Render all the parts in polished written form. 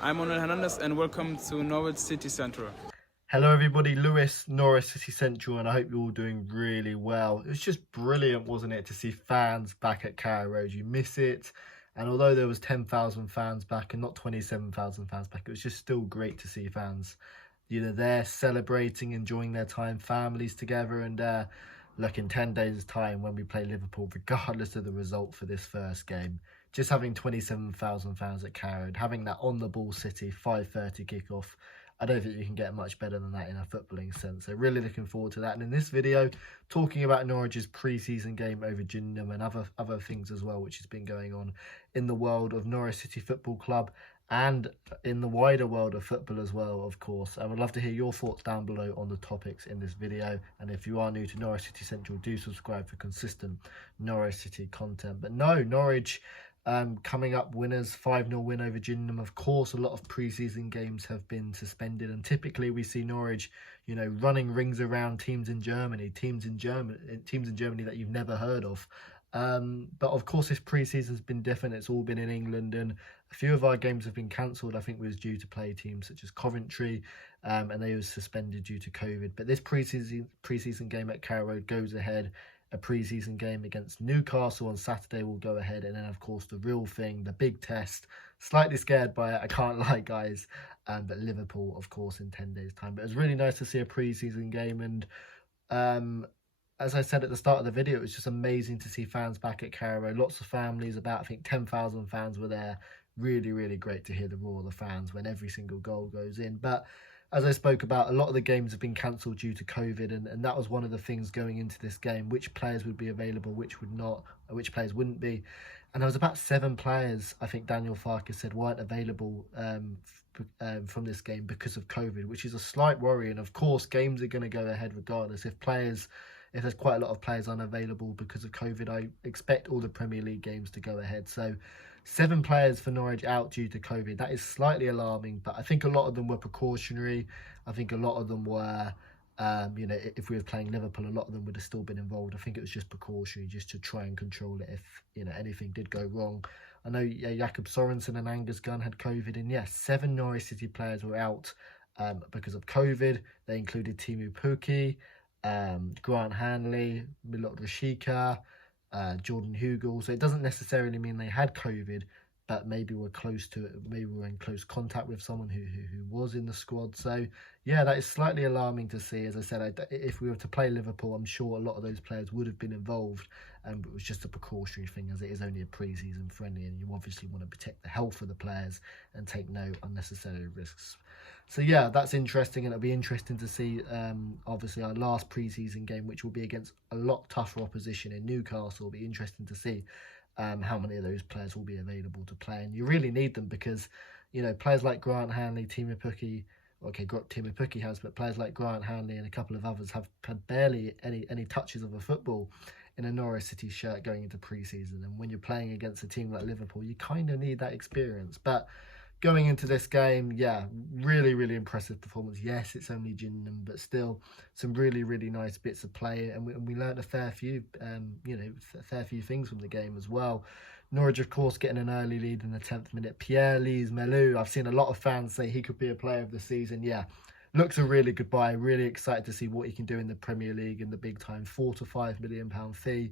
I'm Manuel Hernandez and welcome to Norwich City Central. Hello everybody, Lewis, Norwich City Central, and I hope you're all doing really well. It was just brilliant, wasn't it, to see fans back at Carrow Road. You miss it, and although there was 10,000 fans back and not 27,000 fans back, it was just still great to see fans, there celebrating, enjoying their time, families together, and look, in 10 days' time when we play Liverpool, regardless of the result for this first game, just having 27,000 fans at Carrow, having that on-the-ball City 5:30 kickoff, I don't think you can get much better than that in a footballing sense. So really looking forward to that. And in this video, talking about Norwich's pre-season game over Gillingham and other things as well, which has been going on in the world of Norwich City Football Club and in the wider world of football as well, of course. I would love to hear your thoughts down below on the topics in this video. And if you are new to Norwich City Central, do subscribe for consistent Norwich City content. But no, Norwich coming up winners, 5-0 win over Gillingham. Of course, a lot of pre-season games have been suspended, and typically we see Norwich, running rings around teams in Germany that you've never heard of. But of course, this pre-season has been different. It's all been in England, and a few of our games have been cancelled. I think we was due to play teams such as Coventry, and they were suspended due to COVID. But this pre-season game at Carrow Road goes ahead. A pre-season game against Newcastle on Saturday will go ahead, and then of course the real thing, the big test. Slightly scared by it, I can't lie, guys. But Liverpool, of course, in 10 days' time. But it was really nice to see a pre-season game, and as I said at the start of the video, it was just amazing to see fans back at Carrow. Lots of families, about I think 10,000 fans were there. Really, really great to hear the roar of the fans when every single goal goes in. But as I spoke about, a lot of the games have been cancelled due to COVID, and that was one of the things going into this game, which players would be available, which would not, or which players wouldn't be. And there was about 7 players, I think Daniel Farke said, weren't available from this game because of COVID, which is a slight worry. And of course, games are going to go ahead regardless. If there's quite a lot of players unavailable because of COVID, I expect all the Premier League games to go ahead. So 7 players for Norwich out due to COVID. That is slightly alarming, but I think a lot of them were precautionary. I think a lot of them were, if we were playing Liverpool, a lot of them would have still been involved. I think it was just precautionary, just to try and control it if, anything did go wrong. I know Jakob Sorensen and Angus Gunn had COVID, and yes, 7 Norwich City players were out because of COVID. They included Timu Puki, Grant Hanley, Milot Rashika, Jordan Hugel. So it doesn't necessarily mean they had COVID, but maybe we're close to it. Maybe we're in close contact with someone who was in the squad. So yeah, that is slightly alarming to see. As I said, if we were to play Liverpool, I'm sure a lot of those players would have been involved, but it was just a precautionary thing, as it is only a pre-season friendly, and you obviously want to protect the health of the players and take no unnecessary risks. So yeah, that's interesting, and it'll be interesting to see obviously our last pre-season game, which will be against a lot tougher opposition in Newcastle. It'll be interesting to see how many of those players will be available to play, and you really need them because players like Grant Hanley, Timu Puki, Timu Puki has, but players like Grant Hanley and a couple of others have had barely any touches of a football in a Norwich City shirt going into pre-season, and when you're playing against a team like Liverpool, you kind of need that experience. But going into this game, yeah, really, really impressive performance. Yes, it's only Gillingham, but still some really, really nice bits of play, and we learned a fair few, fair few things from the game as well. Norwich, of course, getting an early lead in the 10th minute. Pierre-Lise Melu, I've seen a lot of fans say he could be a player of the season. Yeah, looks a really good buy. Really excited to see what he can do in the Premier League in the big time. £4 to £5 million fee.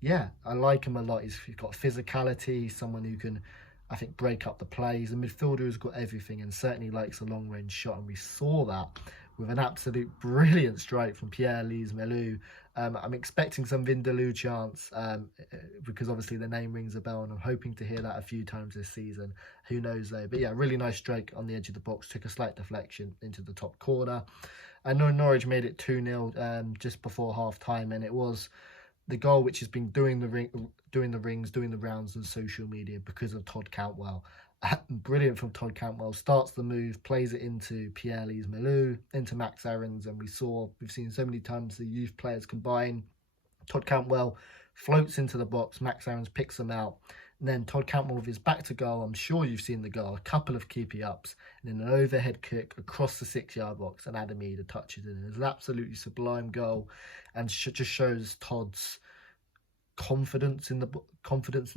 Yeah, I like him a lot. He's got physicality, someone who can, I think, break up the plays. A midfielder who's got everything and certainly likes a long-range shot, and we saw that with an absolute brilliant strike from Pierre-Lise Melu. I'm expecting some Vindaloo chance because obviously the name rings a bell, and I'm hoping to hear that a few times this season. Who knows though? But yeah, really nice strike on the edge of the box, took a slight deflection into the top corner. I know Norwich made it 2-0 just before half-time, and it was the goal which has been doing the rounds on social media because of Todd Cantwell. Brilliant from Todd Cantwell. Starts the move, plays it into Pierre-Lise Melu, into Max Aarons, and we've seen so many times the youth players combine. Todd Cantwell floats into the box, Max Aarons picks them out, and then Todd Cantwell with his back to goal. I'm sure you've seen the goal, a couple of keepy ups, and then an overhead kick across the 6-yard box, and Adam Eder touches it. It's an absolutely sublime goal, and just shows Todd's confidence in the box, confidence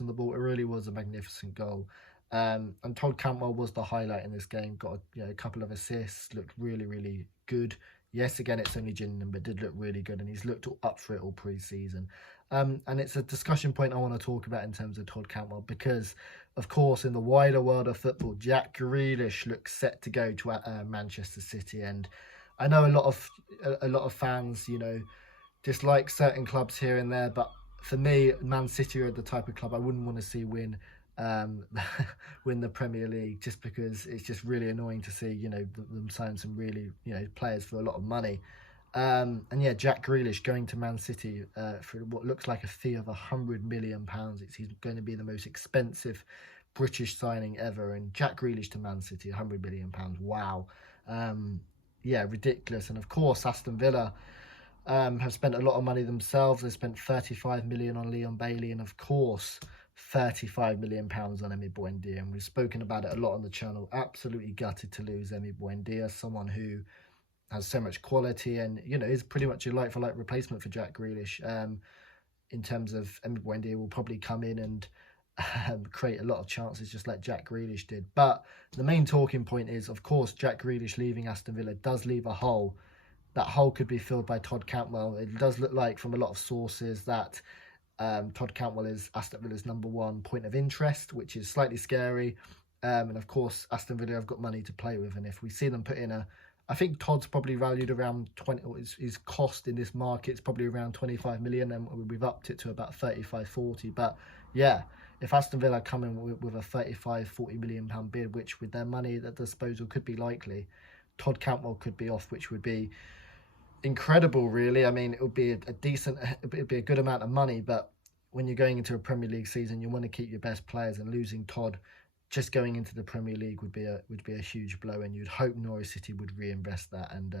in the ball. It really was a magnificent goal. And Todd Cantwell was the highlight in this game. Got a couple of assists, looked really, really good. Yes, again, it's only Gillingham, but did look really good, and he's looked up for it all pre-season. And it's a discussion point I want to talk about in terms of Todd Cantwell because, of course, in the wider world of football, Jack Grealish looks set to go to Manchester City, and I know a lot of fans, dislike certain clubs here and there, but for me, Man City are the type of club I wouldn't want to see win win the Premier League, just because it's just really annoying to see them sign some really players for a lot of money. And yeah, Jack Grealish going to Man City for what looks like a fee of £100 million. He's going to be the most expensive British signing ever, and Jack Grealish to Man City, £100 million. Wow. Yeah, ridiculous. And of course, Aston Villa have spent a lot of money themselves. They spent £35 million on Leon Bailey, and of course, £35 million on Emi Buendia. And we've spoken about it a lot on the channel. Absolutely gutted to lose Emi Buendia, someone who has so much quality and is pretty much a like-for-like replacement for Jack Grealish. In terms of Emi Buendia will probably come in and create a lot of chances just like Jack Grealish did. But the main talking point is, of course, Jack Grealish leaving Aston Villa does leave a hole. That hole could be filled by Todd Cantwell. It does look like from a lot of sources that Todd Cantwell is Aston Villa's #1 point of interest, which is slightly scary. And of course, Aston Villa have got money to play with. And if we see them put in I think Todd's probably valued around 20, his cost in this market is probably around 25 million, and we've upped it to about 35, 40. But yeah, if Aston Villa come in with a 35, 40 million pound bid, which with their money at their disposal could be likely, Todd Cantwell could be off, which would be incredible, really. I mean, it would be it'd be a good amount of money, but when you're going into a Premier League season, you want to keep your best players, and losing Todd just going into the Premier League would be a huge blow, and you'd hope Norwich City would reinvest that. And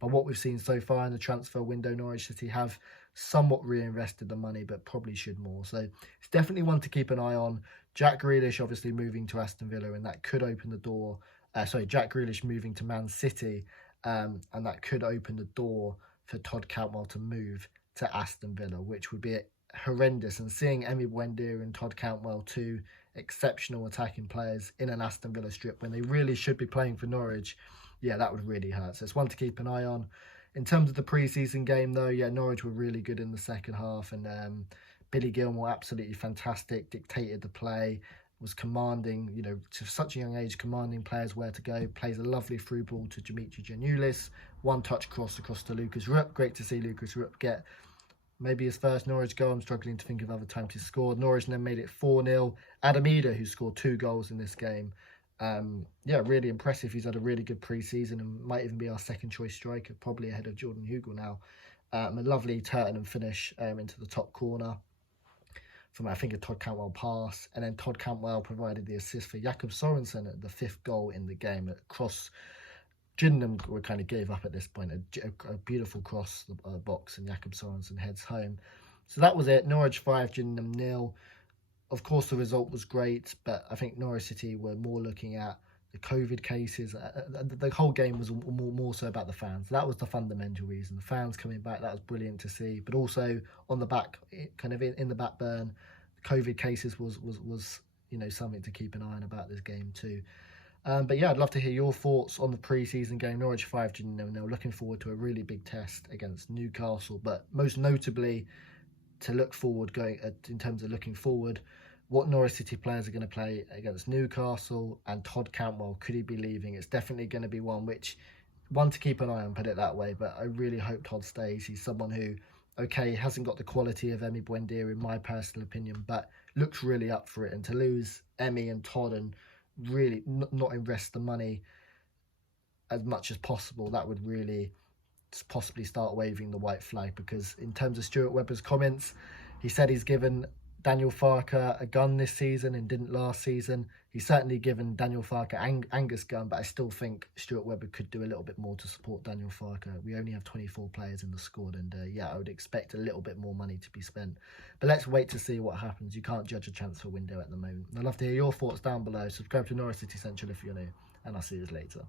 but what we've seen so far in the transfer window, Norwich City have somewhat reinvested the money, but probably should more. So it's definitely one to keep an eye on. Jack Grealish obviously moving to Aston Villa, and that could open the door. Jack Grealish moving to Man City, and that could open the door for Todd Cantwell to move to Aston Villa, which would be horrendous. And seeing Emi Buendia and Todd Cantwell, two exceptional attacking players, in an Aston Villa strip when they really should be playing for Norwich, yeah, that would really hurt. So it's one to keep an eye on. In terms of the pre-season game, though, yeah, Norwich were really good in the second half, and Billy Gilmour absolutely fantastic, dictated the play, was commanding, to such a young age, commanding players where to go, plays a lovely through ball to Dimitri Giannoulis, one-touch cross across to Lucas Rupp. Great to see Lucas Rupp get maybe his first Norwich goal. I'm struggling to think of other times he's scored. Norwich then made it 4-0. Adam Eder, who scored 2 goals in this game. Yeah, really impressive. He's had a really good pre-season and might even be our second choice striker, probably ahead of Jordan Hugill now. A lovely Turton finish into the top corner from, I think, a Todd Cantwell pass. And then Todd Cantwell provided the assist for Jakob Sorensen at the 5th goal in the game. Across Gillingham kind of gave up at this point. A beautiful cross the box, and Jakob Sorensen heads home. So that was it. Norwich 5, Gillingham 0. Of course, the result was great, but I think Norwich City were more looking at the COVID cases. The whole game was more so about the fans. That was the fundamental reason. The fans coming back, that was brilliant to see. But also on the back, kind of in the back burn, the COVID cases was something to keep an eye on about this game too. But yeah, I'd love to hear your thoughts on the pre-season game. Norwich 5, Gillingham 0. Looking forward to a really big test against Newcastle, but most notably to look forward, in terms of looking forward, what Norwich City players are going to play against Newcastle, and Todd Cantwell, could he be leaving? It's definitely going to be one to keep an eye on, put it that way. But I really hope Todd stays. He's someone who, okay, hasn't got the quality of Emi Buendia in my personal opinion, but looks really up for it. And to lose Emi and Todd and really not invest the money as much as possible, that would really possibly start waving the white flag. Because in terms of Stuart Webber's comments, he said he's given Daniel Farke a gun this season and didn't last season. He's certainly given Daniel Farke Angus' gun, but I still think Stuart Webber could do a little bit more to support Daniel Farke. We only have 24 players in the squad, and yeah, I would expect a little bit more money to be spent. But let's wait to see what happens. You can't judge a transfer window at the moment. I'd love to hear your thoughts down below. Subscribe to Norwich City Central if you're new, and I'll see you later.